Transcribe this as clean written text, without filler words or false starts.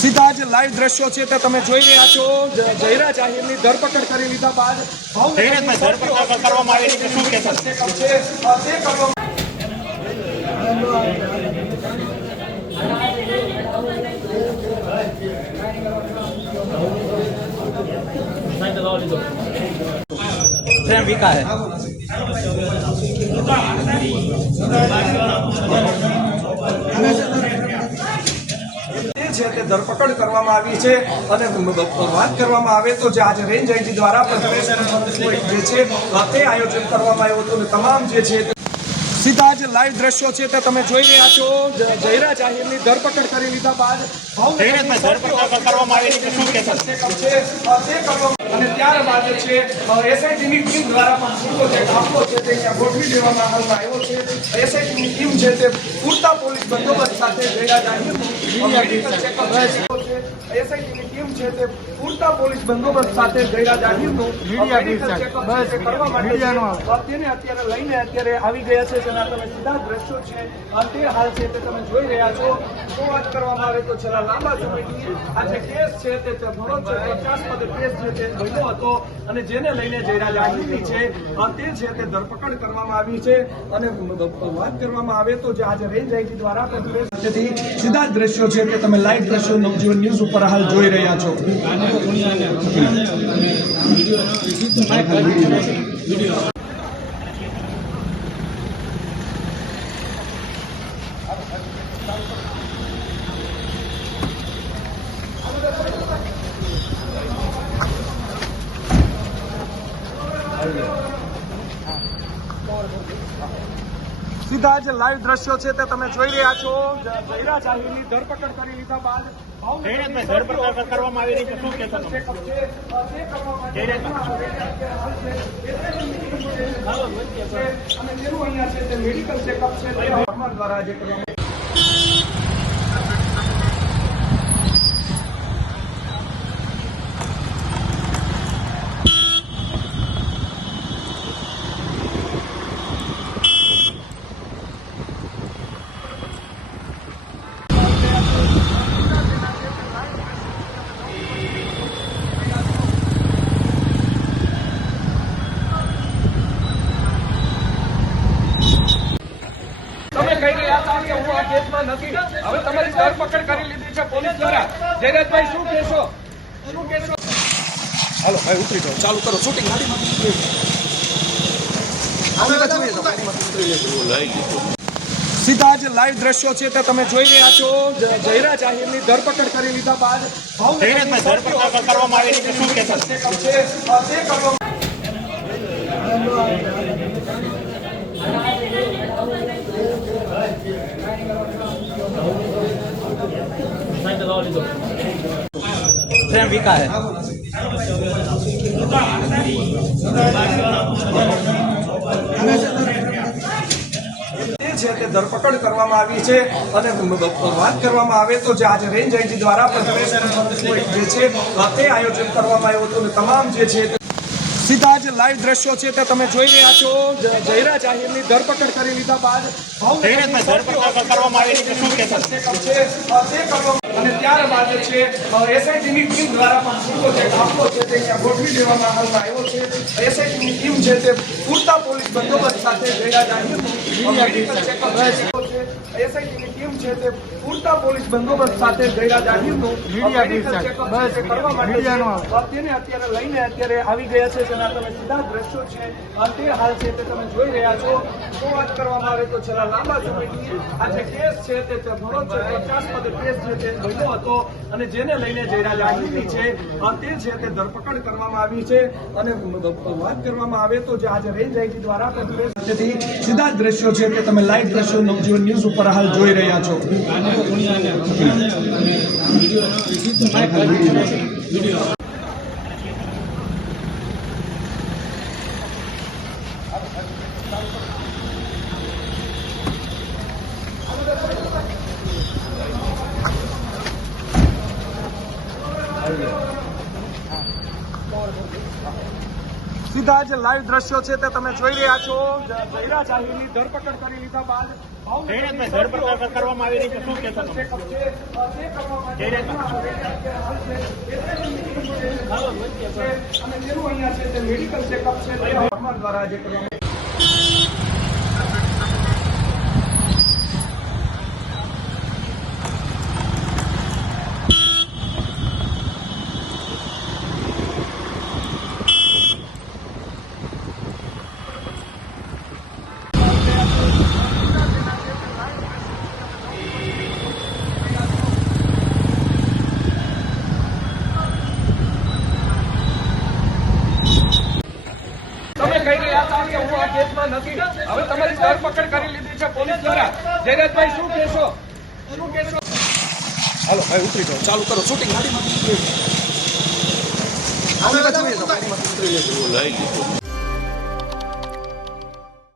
સીધા જ લાઈવ દ્રશ્યો છે તે તમે જોઈ રહ્યા છો જયરા જાહેરની ધરપકડ કરી લીધા બાદ ધરપકડ કરવામાં આવી છે શું કહેશો? प्रेम विका है છે તે ધરપકડ કરવામાં આવી છે અને વાત કરવામાં આવે તો જે આજે રેન્જ આઈજી દ્વારા પ્રદેશ જે છે તે આયોજન કરવામાં આવ્યું હતું અને તમામ જે છે સીધા જ લાઈવ દ્રશ્યો છે તે તમે જોઈ રહ્યા છો જયરા જાહેરની ધરપકડ કરી લીધા બાદ ધરપકડ કરવામાં આવી છે શું કહેશો? અને ત્યારબાદ છે એસઆઈટીની ટીમ દ્વારા પણ પૂરતો જે કાફલો છે તે અહીંયા ગોઠવી દેવામાં આવ્યો છે. એસઆઈટીની ટીમ છે તે પૂરતા પોલીસ બંદોબસ્ત સાથે જયરા જાહેરનું મેડિકલ ચેકઅપ એસઆઈટીની ટીમ છે તે પૂરતા પોલીસ બંદોબસ્ત સાથે જયરા જાહેરનું મેડિકલ ચેકઅપ કરવા માટે તેને અત્યારે લઈને અત્યારે આવી ગયા છે. તેના તમે સીધા દ્રશ્યો છે તે હાલ છે તે તમે જોઈ રહ્યા છો. શું વાત કરવામાં આવે તો છેલ્લા લાંબા સમયથી આ જે કેસ છે તે ઘણો ચર્ચાસ્પદ કેસ છે તે બન્યો હતો અને જેને લઈને જયરા જાહેરની છે તે ધરપકડ કરવામાં આવી છે અને વાત કરવામાં આવે તો જે આજે રેન્જ આઈજી દ્વારા સીધા જ દ્રશ્યો છે કે તમે લાઈવ દ્રશ્યો નવજીવન ન્યૂઝ ઉપર હાલ જોઈ રહ્યા છો. સીધા જ લાઈવ દ્રશ્યો છે તે તમે જોઈ રહ્યા છો જયરા જાહેરની ધરપકડ કરી લીધા બાદ ધરપકડ કરવામાં આવી છે શું કહેશો? મેડિકલ ચેકઅપ છે દ્વારા જે કરવામાં નથી. હવે તમારી ધરપકડ કરી લીધી છે પોલીસ દ્વારા. જયરાજભાઈ શું કહેશો? હાલો ભાઈ ઉતરી જાઓ, ચાલુ કરો શૂટિંગ. સીધા જ લાઈવ દ્રશ્યો છે તે તમે જોઈ રહ્યા છો જયરા જાહેરની ધરપકડ કરી લીધા બાદ ધરપકડ કરવામાં આવી છે શું કહેશો? प्रेम विका है છે તે ધરપકડ કરવામાં આવી છે અને વાત કરવામાં આવે તો જે આજે રેન્જ આઈજી દ્વારા પ્રદેશ જે છે તે આયોજન કરવામાં આવ્યું હતું અને તમામ જે છે સીધા જ લાઈવ દ્રશ્યો છે તે તમે જોઈ રહ્યા છો જયરા જાહેરની ધરપકડ કરી લીધા બાદ ધરપકડ કરવામાં આવી છે શું કહેશો? અને ત્યારબાદ છે એસઆઈટીની ટીમ દ્વારા પણ પૂરતો જે કાફલો છે તે અહીંયા ગોઠવી દેવામાં આવ્યો છે. એસઆઈટીની ટીમ છે તે પૂરતા પોલીસ બંદોબસ્ત સાથે જયરા જાહેરનું મેડિકલ ચેકઅપ એસઆઈટીની ટીમ છે તે પૂરતા પોલીસ બંદોબસ્ત સાથે જયરા જાહેરનું મેડિકલ ચેકઅપ કરવા માટે તેને અત્યારે લઈને અત્યારે આવી ગયા છે. તેના તમે સીધા દ્રશ્યો છે તે હાલ છે તે તમે જોઈ રહ્યા છો. શું વાત કરવામાં આવે તો છેલ્લા લાંબા સમયથી આ જે કેસ છે તે ઘણો ચર્ચાસ્પદ કેસ છે તે બન્યો હતો અને જેને લઈને જયરા જાહેરની છે તે ધરપકડ કરવામાં આવી છે અને વાત કરવામાં આવે તો જે આજે રેન્જ આઈજી દ્વારા સીધા જ દ્રશ્યો છે કે તમે લાઈવ દ્રશ્યો નવજીવન ન્યૂઝ ઉપર હાલ જોઈ રહ્યા છો. સીધા જે લાઈવ દ્રશ્યો છે તે તમે જોઈ રહ્યા છો. જયરા જાહીરની ધરપકડ કરી લીધા બાદ જયરાજભાઈ ધરપકડ કરવામાં આવી રહી છે શું કહેશો તમે? અને તેનું અહીંયા છે તે મેડિકલ ચેકઅપ છે તે અમારા દ્વારા જે કરવામાં તમે કહી રહ્યા હતા કે હું આ કેસમાં નથી. હવે તમારી ધરપકડ કરી લીધી છે પોલીસ દ્વારા. જયરાજભાઈ શું કહેશો? શું કહેશો? હાલો ભાઈ ઉતરી જાઓ, ચાલુ કરો શૂટિંગ. ગાડીમાંથી ઉતરી જાઓ.